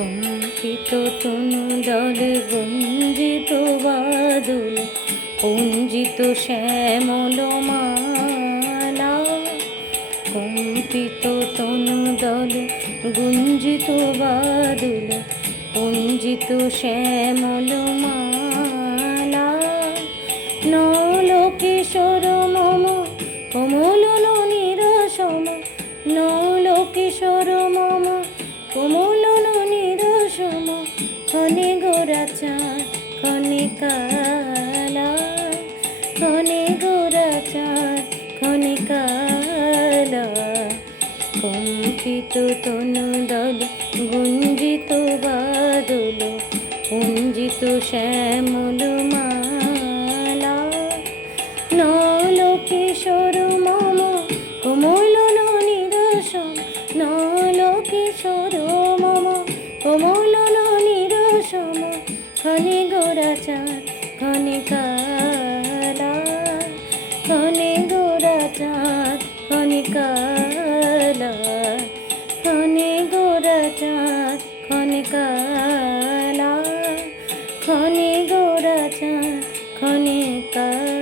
কম্পিত তনু দলে গুঞ্জিত বাদল, পুঞ্জিত শ্যামল মালা। কম্পিত তনু দলে গুঞ্জিত বাদল, পুঞ্জিত শ্যামল মালা। নল কিশোর মম কমল ননির সম, নল কিশোর মম কমল ননির সম। ক্ষণে গোরা চাঁদ ক্ষণে কালা, ক্ষণে গোরা চাঁদ ক্ষণে কালা। কম্পিত তনু দলে গুঞ্জিত বাদল, পুঞ্জিত শ্যামল মালা। নল কিশোর মম কমল ননির সম, নল কিশোর মম কমল ননির সম। ক্ষণে গোরা চাঁদ ক্ষণে কালা, ক্ষণে গোরা চাঁদ ক্ষণে কালা। ক্ষণে গোরা চাঁদ ক্ষণে কালা, ক্ষণে গোরা চাঁদ ক্ষণে কালা।